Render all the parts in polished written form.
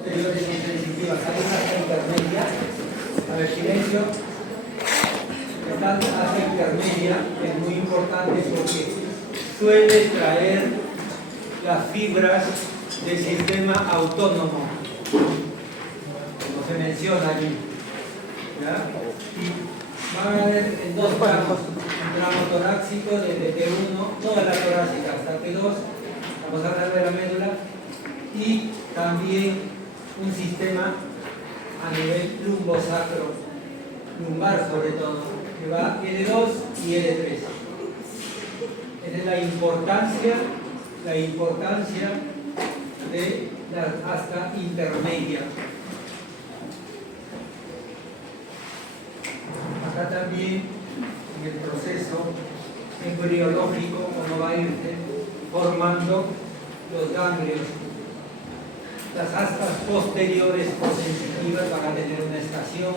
posteriores son sensitivas. Hay una hasta intermedia. A ver, silencio. Esta hasta intermedia es muy importante porque suele extraer las fibras del sistema autónomo, como se menciona aquí. ¿Ya? Y van a ver en dos tramos, un tramo torácico desde T1, toda la torácica hasta T2, vamos a hablar de la médula, y también un sistema a nivel lumbosacro, lumbar sobre todo, que va L2 y L3. Esa es la importancia de la asta intermedia. Acá también en el proceso embriológico, como va a irse formando los ganglios. Las astas posteriores o sensitivas van a tener una estación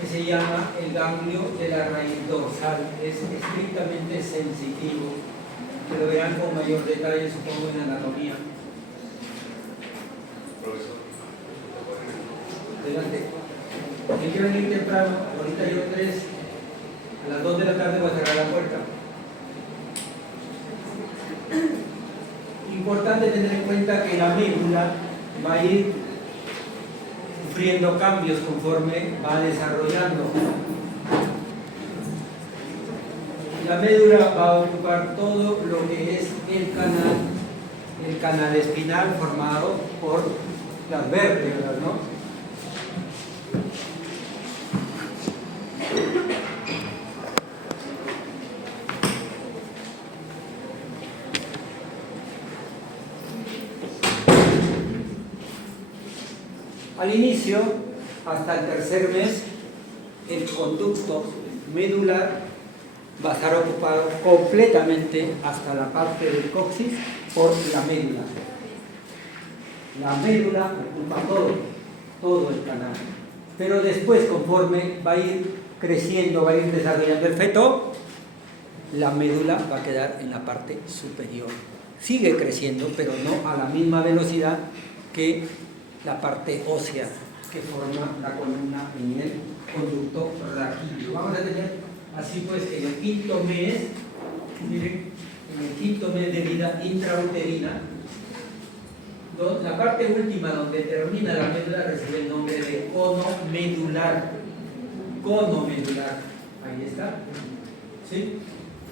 que se llama el ganglio de la raíz dorsal. Es estrictamente sensitivo, que lo verán con mayor detalle, supongo, en anatomía. Profesor. Adelante. Si quiero venir temprano, ahorita yo 3, a las 2 de la tarde voy a cerrar la puerta. Importante tener en cuenta que la médula va a ir sufriendo cambios conforme va desarrollando. La médula va a ocupar todo lo que es el canal espinal formado por las vértebras, ¿no? Al inicio, hasta el tercer mes, el conducto medular va a estar ocupado completamente hasta la parte del coxis por la médula. La médula ocupa todo el canal. Pero después, conforme va a ir creciendo, va a ir desarrollando el feto, la médula va a quedar en la parte superior. Sigue creciendo, pero no a la misma velocidad que la parte ósea que forma la columna en el conducto raquídeo. Vamos a tener así pues que en el quinto mes, miren, en el quinto mes de vida intrauterina, la parte última donde termina la médula recibe el nombre de cono medular. Cono medular, ahí está. ¿Sí?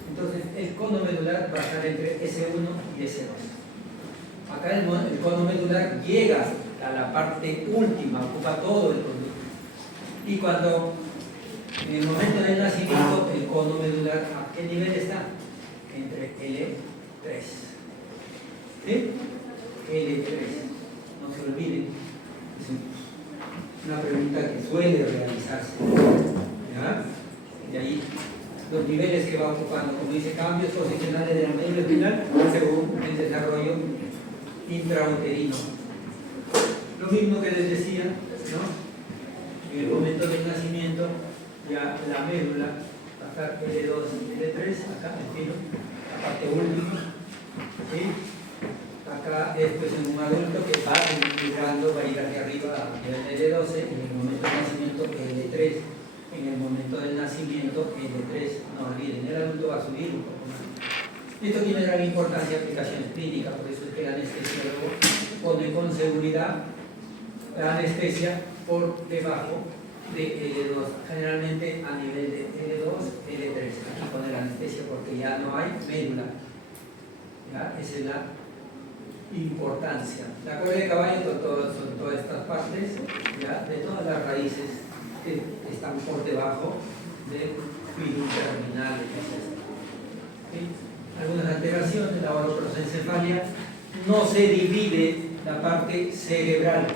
Entonces el cono medular va a estar entre S1 y S2. Acá el cono medular llega a la parte última, ocupa todo el conducto. Y cuando en el momento del nacimiento el cono medular, ¿a qué nivel está? Entre L3. ¿Sí? L3. No se olviden. Es una pregunta que suele realizarse. ¿Ya? De ahí los niveles que va ocupando, como dice, cambios posicionales de la médula espinal según el desarrollo intrauterino. Lo mismo que les decía, ¿no? En el momento del nacimiento, ya la médula va a estar L2 y L3, acá, en filo, la parte última, ¿sí? Acá después en un adulto que va migrando, va a ir hacia arriba a nivel de L12, en el momento del nacimiento L3, en el momento del nacimiento L3, no olviden, el adulto va a subir un poco más. Esto tiene gran importancia en aplicaciones clínicas, por eso es que el anestesiólogo pone con seguridad la anestesia por debajo de L2, generalmente a nivel de L2, L3. Aquí pone la anestesia porque ya no hay médula. ¿Ya? Esa es la importancia. La cola de caballo son todas estas partes, ¿ya? De todas las raíces que están por debajo del filo terminal. ¿Sí? Algunas alteraciones, la oroprosencefalia, no se divide la parte cerebral.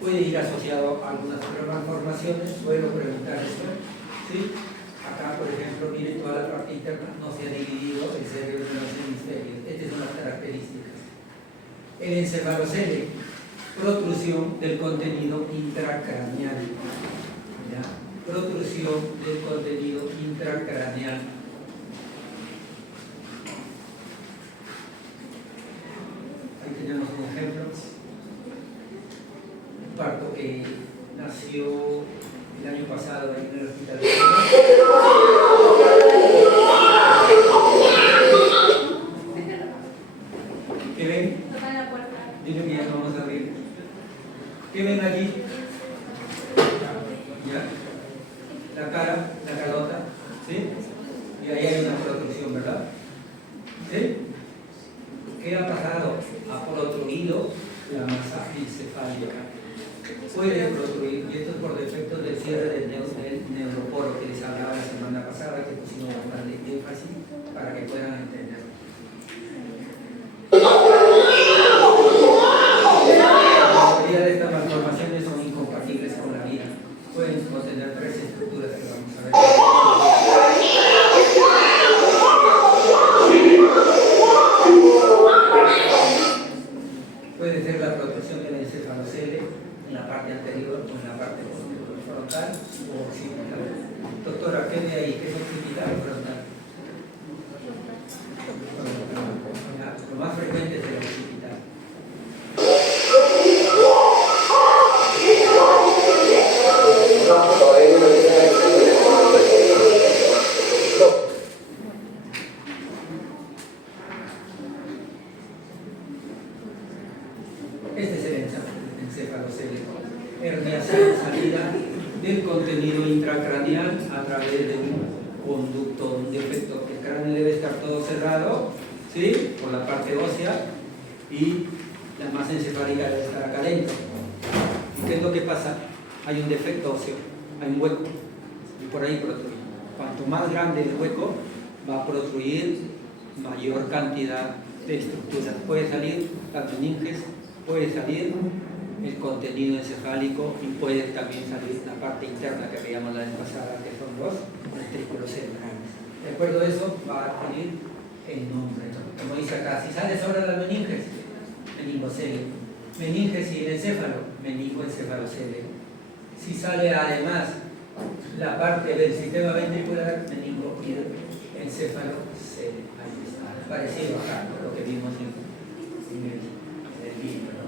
Puede ir asociado a algunas malformaciones, suelo preguntar esto. ¿Sí? Acá, por ejemplo, miren toda la parte interna, no se ha dividido el cerebro en los hemisferios. Estas son las características. El encefalocele, protrusión del contenido intracraneal. ¿Ya? Protrusión del contenido intracraneal. Ahí tenemos un ejemplo. parto que nació el año pasado ahí en el hospital. ¿Qué ven? Dile que ya no vamos a abrir. ¿Qué ven allí? ¿Ya? La cara, la carota, ¿sí? Y ahí hay una protrusión, ¿verdad? ¿Sí? ¿Qué ha pasado? Ha protruido la masa encefálica. Puede protruir, y esto es por defecto del cierre del neuroporo que les hablaba la semana pasada, que pusimos bastante énfasis para que puedan entender. La mayoría de estas malformaciones son incompatibles con la vida. Pueden contener 3 estructuras que vamos a ver. Puede ser la protrusión del encefalocele en la parte anterior o en la parte posterior, frontal o occipital. Doctora, ¿qué de ahí? ¿Qué es occipital o frontal? Lo más frecuente es el occipital. Este es el encefalocele. Herniación salida del contenido intracraneal a través de un conducto, un defecto. El cráneo debe estar todo cerrado, ¿sí? Por la parte ósea, y la masa encefálica debe estar acá adentro. ¿Y qué es lo que pasa? Hay un defecto óseo, hay un hueco, y por ahí protruye. Cuanto más grande el hueco, va a protruir mayor cantidad de estructuras. Puede salir las meninges, puede salir el contenido encefálico y puede también salir la parte interna que veíamos la vez pasada, que son los ventrículos cerebrales. De acuerdo a eso, va a adquirir el nombre. Como dice acá, si sale sobre las meninges, meningocele. Meninges y el encéfalo, meningoencefalocele. Si sale además la parte del sistema ventricular, meningoencefalocele. Ahí está. Parecido acá, ¿no? Lo que vimos en el libro, ¿no?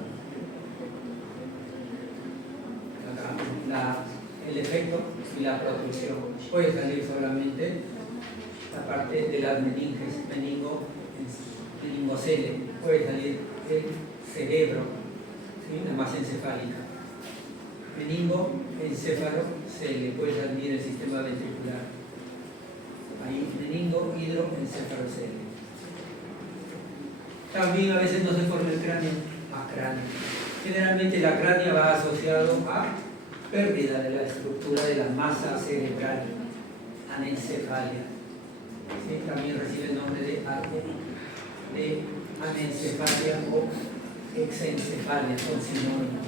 El efecto y la protrusión. Puede salir solamente la parte de las meninges, meningocele, puede salir el cerebro, ¿sí? La masa encefálica. Meningoencefalocele, puede salir el sistema ventricular. Ahí, meningohidroencefalocele. También a veces no se forma el cráneo, a cráneo. Generalmente la cránea va asociado a pérdida de la estructura de la masa cerebral, anencefalia. ¿Sí? También recibe el nombre de anencefalia o exencefalia, son sinónimos.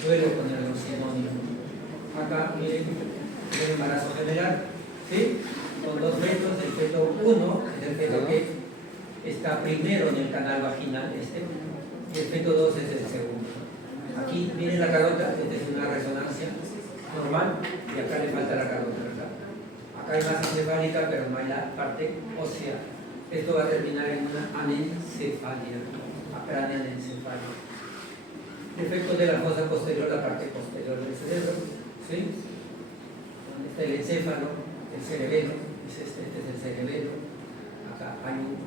Suelo poner los sinónimos. Acá miren el embarazo general, ¿sí? Con 2 fetos, el feto 1 es el feto que está primero en el canal vaginal, y el feto 2 es el segundo. Aquí miren la carota, esta es una resonancia normal y acá le falta la carota, ¿verdad? Acá hay masa encefálica, pero no hay la parte ósea. Esto va a terminar en una anencefalia, acránea anencefalia. Defectos de la fosa posterior, la parte posterior del cerebro, ¿sí? Donde está el encéfalo, el cerebelo, este es el cerebelo. Acá hay un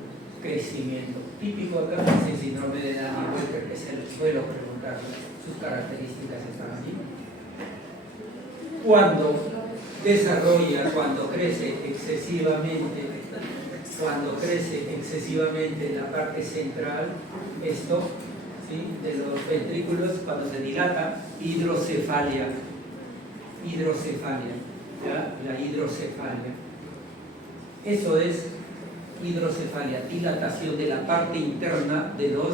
crecimiento típico, acá es el síndrome de Danny-Walker, que se les suelo preguntar, sus características están allí. Cuando desarrolla, cuando crece excesivamente la parte central, esto, ¿sí? De los ventrículos, cuando se dilata, hidrocefalia, ¿ya? La hidrocefalia. Eso es hidrocefalia, dilatación de la parte interna de los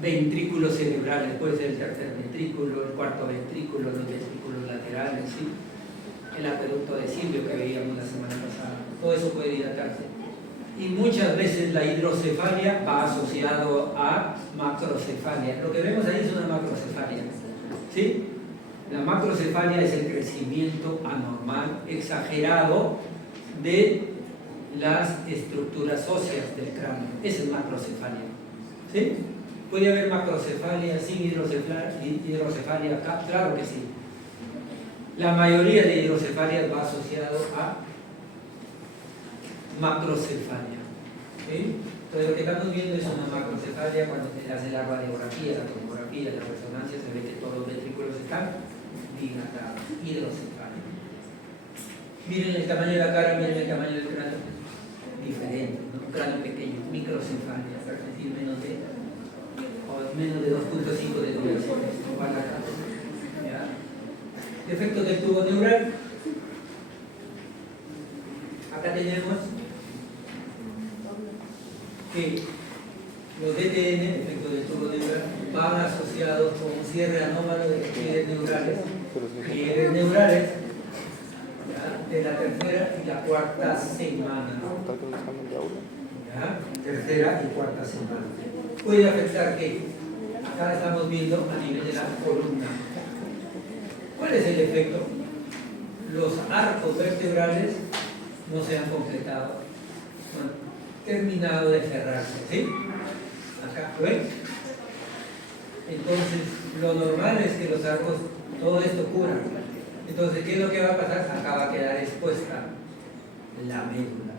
ventrículos cerebrales. Puede ser el tercer ventrículo, el cuarto ventrículo, los ventrículos laterales, ¿sí? El acueducto de Silvio que veíamos la semana pasada. Todo eso puede dilatarse. Y muchas veces la hidrocefalia va asociado a macrocefalia. Lo que vemos ahí es una macrocefalia, ¿sí? La macrocefalia es el crecimiento anormal, exagerado de las estructuras óseas del cráneo. Esa es macrocefalia, ¿sí? ¿Puede haber macrocefalia sin hidrocefalia acá? Claro que sí. La mayoría de hidrocefalia va asociado a macrocefalia. ¿Sí? Entonces lo que estamos viendo es una macrocefalia cuando se hace la radiografía, la tomografía, la resonancia, se ve que todos los ventrículos están dilatados, hidrocefalia. Miren el tamaño de la cara, miren el tamaño del cráneo, diferente, ¿no? Un cráneo pequeño, microcefalia, es decir, menos de 2.5 de duración, igual acá. ¿Ya? Defectos del tubo neural. Acá tenemos que los DTN, defectos del tubo neural, van asociados con un cierre anómalo de pliegues neurales. Pliegues neurales, ¿ya? De la tercera y la cuarta semana. ¿Ya? Tercera y cuarta semana. Puede afectar que acá estamos viendo a nivel de la columna. ¿Cuál es el efecto? Los arcos vertebrales no se han completado, bueno, terminado de cerrarse, ¿sí? Acá, ¿ven? Entonces, lo normal es que los arcos, todo esto cubra. Entonces, ¿qué es lo que va a pasar? Acá va a quedar expuesta la médula.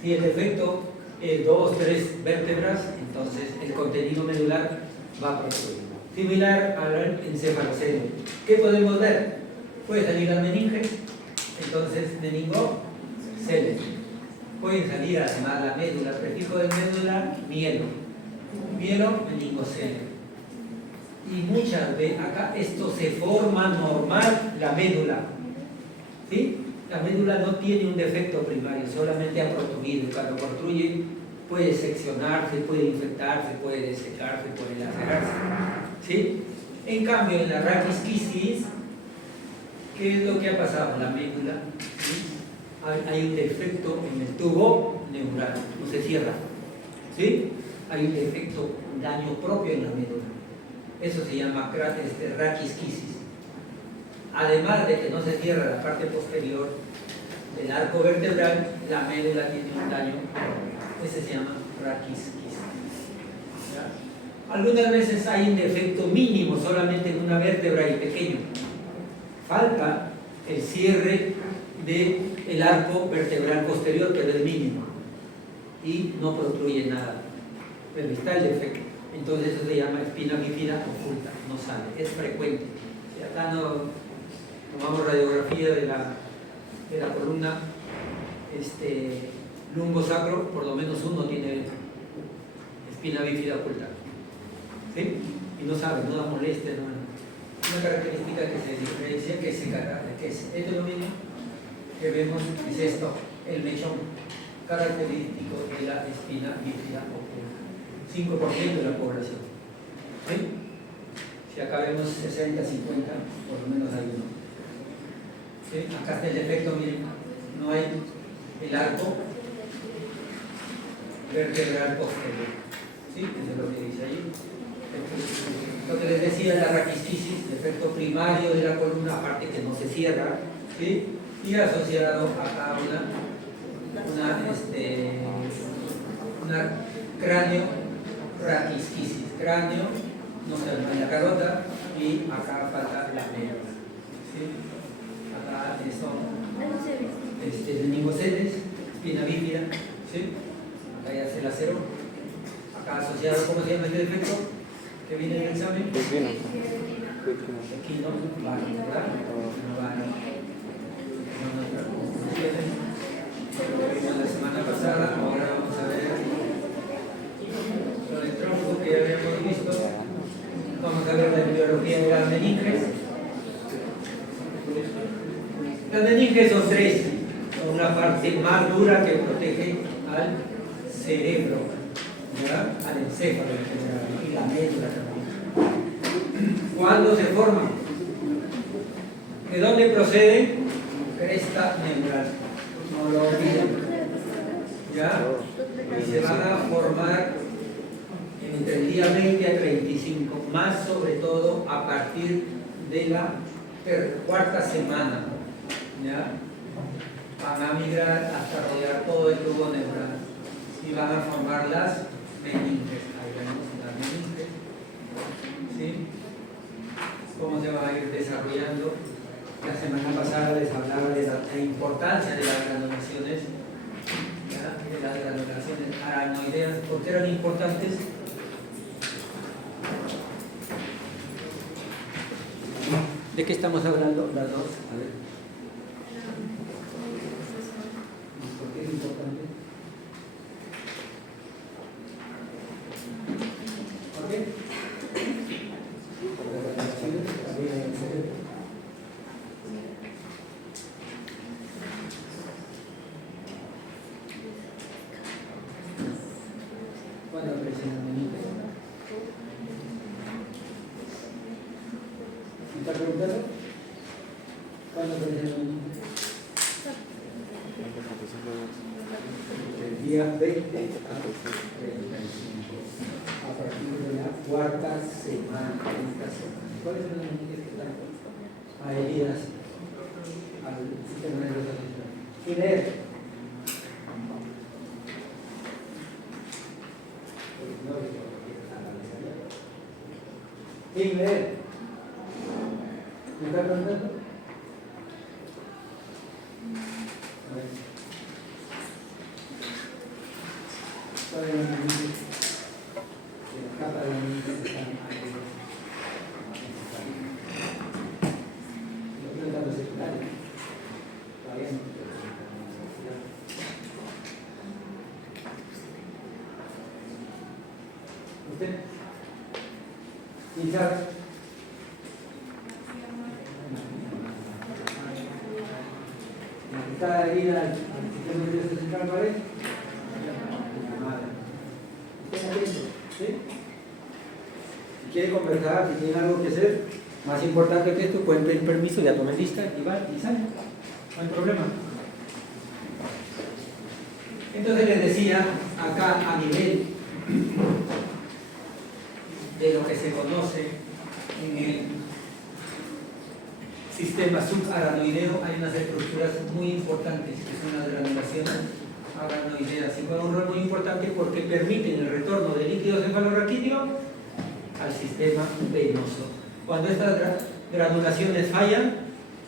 Si el defecto es 2, 3 vértebras, entonces el contenido medular va a proceder. Similar al encefalocele. ¿Qué podemos ver? Puede salir la meninge, entonces meningocele. Puede salir además la médula, el prefijo de médula, mielo. Mielo, meningocele. Y muchas veces acá esto se forma normal, la médula. ¿Sí? La médula no tiene un defecto primario, solamente ha protruido. Cuando protruye puede seccionarse, puede infectarse, puede desecarse, puede lacerarse. ¿Sí? En cambio, en la raquisquisis, ¿qué es lo que ha pasado? La médula, ¿sí? Hay un defecto en el tubo neural, no se cierra. ¿Sí? Hay un defecto, un daño propio en la médula. Eso se llama raquisquisis. Además de que no se cierra la parte posterior del arco vertebral, la médula tiene un daño. Ese se llama raquisquisis. ¿Ya? Algunas veces hay un defecto mínimo solamente en una vértebra y pequeño. Falta el cierre del arco vertebral posterior, pero es mínimo. Y no protruye nada. Pero está el defecto. Entonces eso se llama espina bífida oculta. No sale. Es frecuente. Y acá no tomamos radiografía de la columna lumbosacro, por lo menos uno tiene espina bífida oculta. ¿Sí? Y no sabe, no da molestia, no. Una característica que se diferencia, que es esto lo mismo que vemos, es esto, el mechón característico de la espina bífida oculta. 5% de la población. ¿Sí? Si acá vemos 60, 50, por lo menos hay uno. ¿Sí? Acá está el defecto, miren, no hay el arco vertebral posterior. ¿Sí? Eso es lo que dice ahí. Lo que les decía, la raquisquisis, defecto primario de la columna, aparte que no se cierra, ¿sí? Y asociado acá una cráneo raquisquisis. Cráneo, no se ve la carota, y acá falta la médula. ¿Sí? Acá son meningoceles, espina bífida, ¿sí? Acá ya se laceró. Acá asociado, ¿cómo se llama este defecto? Que viene en el examen. Aquí no va, ¿verdad? No va, lo vimos la semana pasada, ahora vamos a ver lo del tronco que ya habíamos visto. Vamos a ver la biología de las meninges. Las meninges son tres. Son una parte más dura que protege al cerebro, ¿verdad? Al encéfalo en general, y la médula también. ¿Cuándo se forman? ¿De dónde procede? Cresta neural. No lo olviden. ¿Ya? Y se van a formar entre el día 20 a 35, más sobre todo a partir de la cuarta semana. ¿Ya? Van a migrar hasta rodear todo el tubo neural y van a formar las meninges. Ahí vemos las meninges, ¿sí? Cómo se va a ir desarrollando. La semana pasada les hablaba de la importancia de las granulaciones, ¿ya? De las granulaciones aracnoideas, ¿por qué eran importantes? ¿De qué estamos hablando las dos? A ver. ¿Por qué es importante? ¿Por qué? ¿Cuándo aparece la meninge? ¿Me está preguntando? ¿Cuándo aparece la meninge? El día 20 a 35, a partir de la cuarta semana. ¿Cuáles son las meninges que están adheridas al sistema nervioso central? ¿Quién es? ¿Quién es? ¿Me está preguntando? A ver. ¿Cuál es la meninge? La capa de la meninge que están adheridas. Los planos secundarios. Todavía no. ¿Usted? Quizás. La que está adherida al sistema nervioso central, ¿cuál es? La madre. ¿Usted atento? ¿Sí? Si quiere conversar, si tiene algo que hacer, más importante que esto, pueden pedir permiso, ya tomen lista y van y salen. No hay problema. Entonces les decía, acá a nivel de lo que se conoce en el sistema subaracnoideo, hay unas estructuras muy importantes que son las granulaciones aracnoideas y juegan un rol muy importante porque permiten el retorno del líquido cefalorraquídeo al sistema venoso. Cuando estas granulaciones fallan,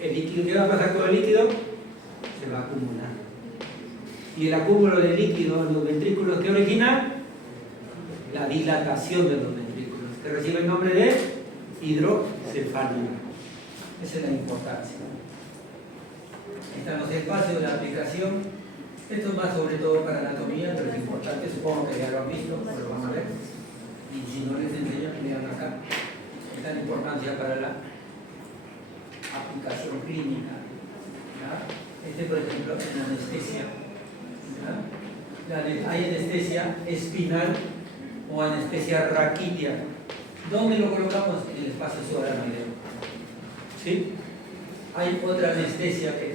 el líquido, ¿qué va a pasar con el líquido? Se va a acumular. Y el acúmulo de líquido en los ventrículos, ¿qué origina? La dilatación de los ventrículos, que recibe el nombre de hidrocefalia. Esa es la importancia. Están los espacios de la aplicación. Esto es más sobre todo para anatomía, pero es importante, supongo que ya lo han visto, o lo van a ver. Y si no les enseño, vean acá. Esta es la importancia para la aplicación clínica. ¿Ya? Este, por ejemplo, es la anestesia. ¿Ya? Hay anestesia espinal o anestesia raquídea. ¿Dónde lo colocamos? En el espacio subaracnoideo. ¿Sí? Hay otra anestesia que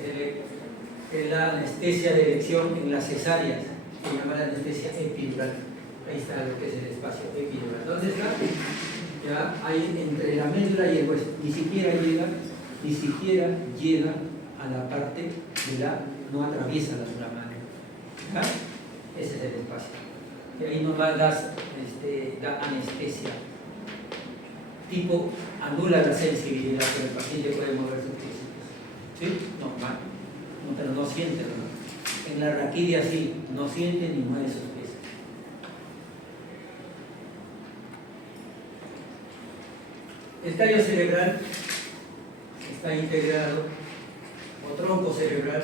es la anestesia de elección en las cesáreas, se llama la anestesia epidural. Ahí está lo que es el espacio epidural. ¿Dónde está? Ya hay entre la médula y el hueso. Ni siquiera llega a la parte de la, no atraviesa la dura madre. ¿Ya? Ese es el espacio. Y ahí nomás da anestesia. Tipo, anula la sensibilidad, pero el paciente puede mover sus pies. ¿Sí? Normal. No, pero no siente, ¿no? En la raquidia sí, no siente ni mueve sus pies. El tallo cerebral está integrado, o tronco cerebral,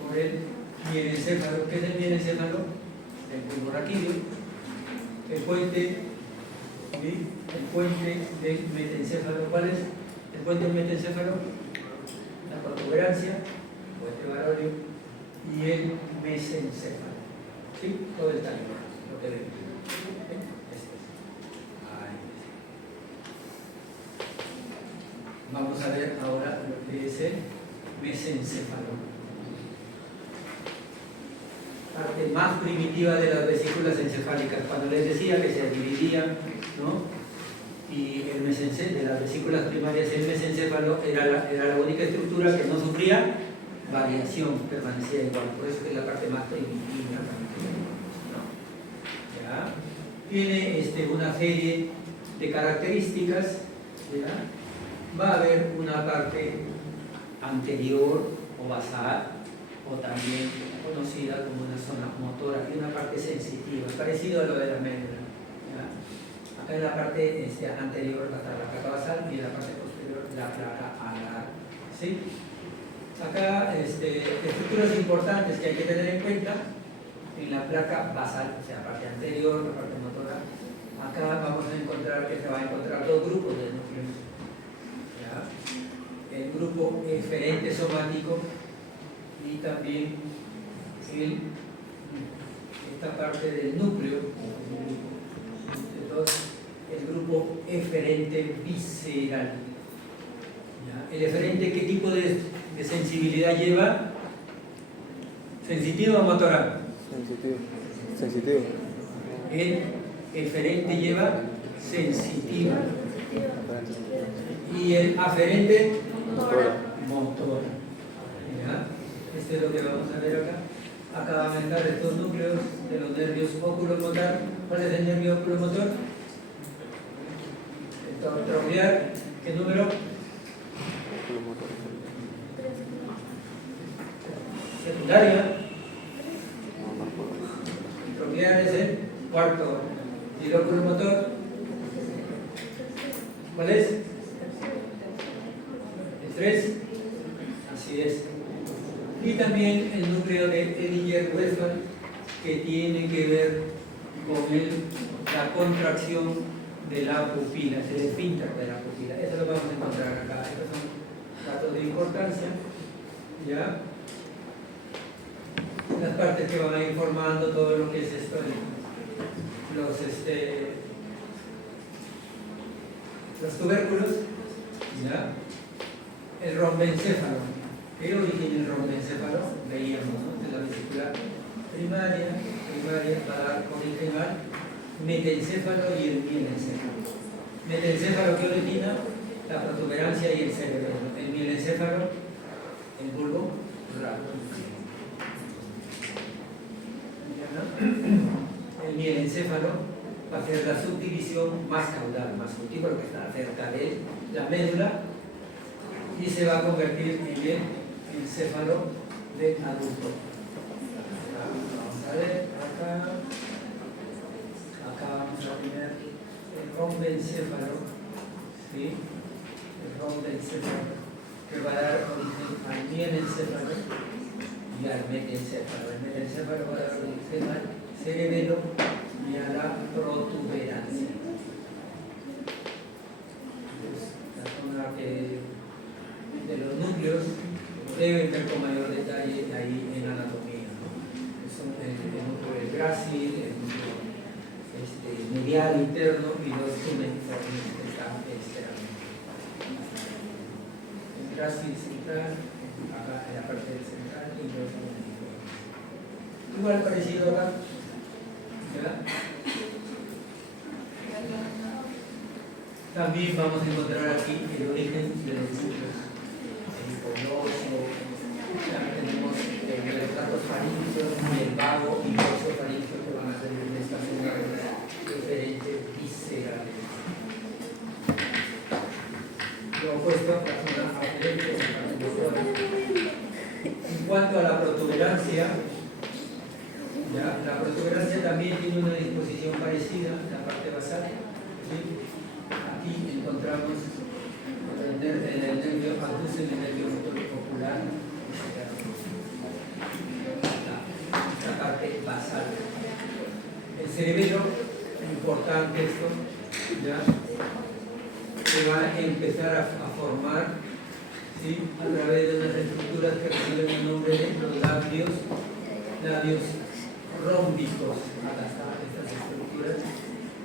por el mielencéfalo. ¿Qué es el mielencéfalo? El bulbo raquídeo, el puente del metencéfalo. ¿Cuál es el puente del metencéfalo? La protuberancia, puente varolio, y el mesencéfalo. ¿Sí? Todo el tallo, lo que vemos. Vamos a ver ahora lo que es el mesencéfalo. Parte más primitiva de las vesículas encefálicas. Cuando les decía que se dividían, ¿no? Y el mesencéfalo, de las vesículas primarias, el mesencéfalo era la única estructura que no sufría variación, permanecía igual. Por eso es la parte más primitiva. ¿No? ¿Ya? tiene una serie de características, ¿ya? Va a haber una parte anterior o basal, o también conocida como una zona motora, y una parte sensitiva, parecido a lo de la médula. ¿Ya? Acá en la parte anterior está la placa basal y en la parte posterior la placa alar. ¿Sí? Acá estructuras importantes que hay que tener en cuenta en la placa basal, o sea, la parte anterior, la parte motora. Acá vamos a encontrar que se va a encontrar dos grupos de núcleos. ¿Ya? El grupo eferente somático y también esta parte del núcleo, el grupo eferente visceral. ¿Ya? ¿El eferente qué tipo de sensibilidad lleva? ¿Sensitivo o motora? Sensitivo. El eferente lleva sensitiva. Y el aferente motora. ¿Ya? Esto es lo que vamos a ver acá. Acá van a estar estos núcleos de los nervios oculomotor. ¿Cuál es el nervio oculomotor? El tronclear. ¿Qué número? Secundaria. El tronclear es el cuarto. ¿Y el oculomotor? ¿Cuál es? El 3. Así es. Y también el núcleo de Edinger-Westphal, que tiene que ver con la contracción de la pupila, es el esfínter de la pupila. Eso lo vamos a encontrar acá. Estos son datos de importancia. ¿Ya? Las partes que van a ir formando todo lo que es esto, los tubérculos. ¿Ya? El rombencéfalo. ¿Qué origen el rombencéfalo? Veíamos, ¿no? De la vesícula primaria va a dar origen al metencéfalo y el mielencéfalo. Metencéfalo que origina la protuberancia y el cerebelo. El mielencéfalo, el bulbo raro. El mielencéfalo va a ser la subdivisión más caudal, más útil, porque está cerca de la médula y se va a convertir en el encéfalo de adulto. Vamos a ver, acá vamos a tener el rombencéfalo, ¿sí? El rombencéfalo, que va a dar origen al mielencéfalo y al metencéfalo. El metencéfalo va a dar origen al cerebelo y a la protuberancia. Entonces, la zona de los núcleos deben ver con mayor detalle ahí en anatomía, ¿no? Son el núcleo del grácil, el núcleo medial interno y los tumeniformes que están externamente. El grácil central, acá en la parte del central, y los tumeniformes. Igual parecido acá. ¿Ya? También vamos a encontrar aquí el origen de los núcleos. El coloso, tenemos los tractos faríneos y el vago y el oso faríngeo que van a ser en estas unidades diferentes viscerales. Lo opuesto a la zona aferente o la motora. En cuanto a la protuberancia, ¿ya? La protuberancia también tiene una disposición parecida en la parte basal. ¿Sí? Aquí encontramos el nervio abducen, el nervio motor ocular, la parte basal. El cerebelo, importante esto, ¿ya? Se va a empezar a formar, ¿sí? A través de unas estructuras que reciben el nombre de los labios rómbicos. Acá están estas estructuras.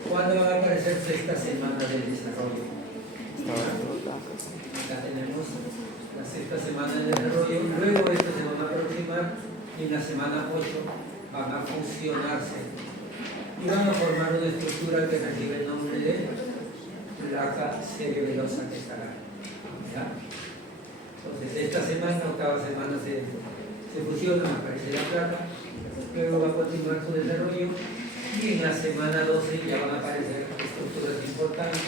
¿Cuándo van a aparecer sexta semana del desarrollo? Acá tenemos la sexta semana del desarrollo. Luego estos se van a aproximar y en la semana 8 van a fusionarse y van a formar una estructura que recibe el nombre de placa cerebelosa que estará. ¿Ya? Entonces esta semana, octava semana, se fusiona, aparece la placa, luego va a continuar su desarrollo Y en la semana 12 ya van a aparecer estructuras importantes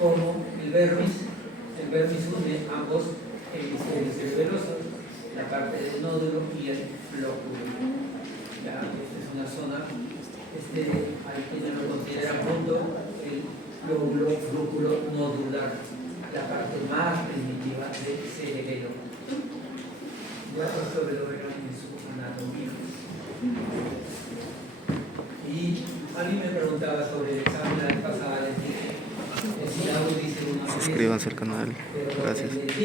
como el vermis. El vermis une ambos hemisferios cerebelosos, la parte del nódulo y el flóculo. Ya, es una zona, hay quienes lo consideran junto el lóbulo flúculo nodular, la parte más primitiva del cerebelo. Ya sobre lo verán en su anatomía. Y alguien me preguntaba sobre el examen la vez pasada, les dije, el SIDAU dice una vez, Suscríbanse al canal. Gracias.